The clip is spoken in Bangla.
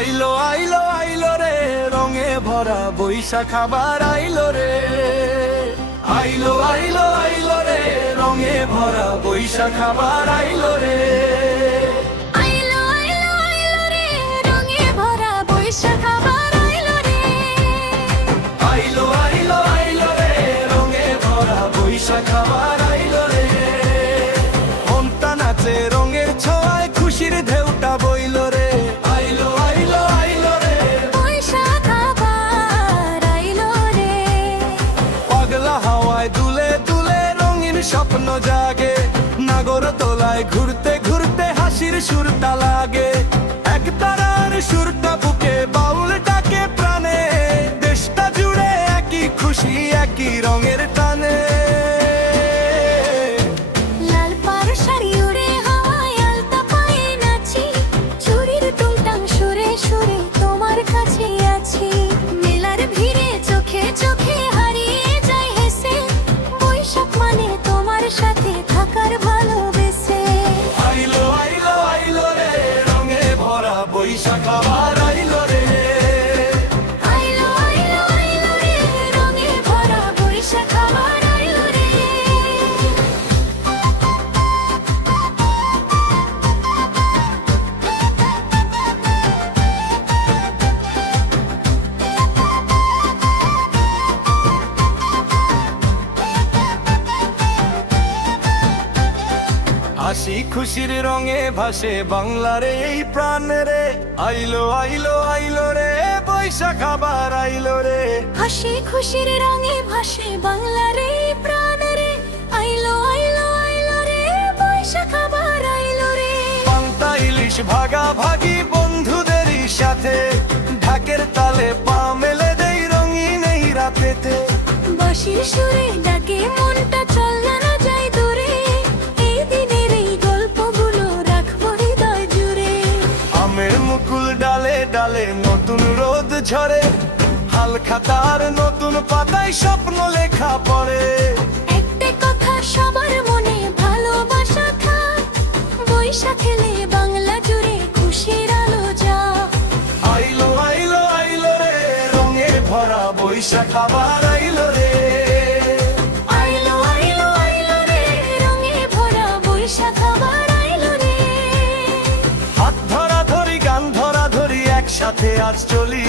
আইলো আইলো আইলো রে রঙে ভরা বৈশাখ আবার আইলো রে। আইলো আইলো আইলো রে রঙে ভরা বৈশাখ আবার আইলো রে। আইলো আইলো আইলো রে রঙে ভরা বৈশাখ আবার আইলো রে। আইলো আইলো আইলো রে রঙে ভরা বৈশাখ আবার আইলো রে। মনটা নাচে রঙের ছোঁয়ায় খুশির ঢেউটা বইলো রে। আইলো আইলো আইলো রে বৈশাখ আবার আইলো রে। পাগলা হাওয়ায় দুলে দুলে রঙিন স্বপ্ন জাগে। নাগরদোলায় ঘুরতে ঘুরতে হাসির সুরটা লাগে। একতারার সুরটা বুকে বাউল ডাকে প্রাণে। দেশটা জুড়ে একই খুশি একই রঙের টানে। লাল পাড় শাড়ি উড়ে হাওয়ায় আলতা পায়ে নাচি। চুড়ির টুংটাং সুরে সুরে তোমার কাছে আছি। মেলার ভিড়ে চোখে চোখে হারিয়ে যায় হেসে। বৈশাখ মানে তোমার সাথে থাকার ভালোবেসে। আইলো আইলো আইলো রে রঙে ভরা বৈশাখ আবার আইলো রে। আইলো আইলো আইলো রে রঙে ভরা বৈশাখ আবার আইলো রে। হাসি খুশির রঙে ভাসে বাংলার এই প্রাণ রে। আইলো আইলো আইলো রে বৈশাখ আবার আইলো রে। হাসি খুশির রঙে ভাসে বাংলার এই প্রাণ রে। আইলো আইলো আইলো রে বৈশাখ আবার আইলো রে। পান্তা ইলিশ ভাগাভাগি বন্ধুদেরই সাথে। ঢাকের তালে পা মেলে দেই রঙিন এই রাতেতে। বাঁশির সুরে ডাকে মনটা চল না যায় দূরে। এই দিনের এই গল্পগুলো রাখবো হৃদয় জুড়ে। আমের মুকুল ডালে ডালে নতুন রোদ ঝরে। হাল খাতার নতুন পাতায় স্বপ্ন লেখা পড়ে। একটা কথা সবার মনে ভালোবাসা থাক। বৈশাখ এলে বাংলা জুড়ে খুশির আলো যা। আইলো আইলো আইলো রে রঙে ভরা বৈশাখ আবার আইলো রে। আইলো আইলো আইলো রে রঙে ভরা বৈশাখ আবার আইলো রে। হাত ধরা ধরি গান ধরা ধরি একসাথে আজ চলি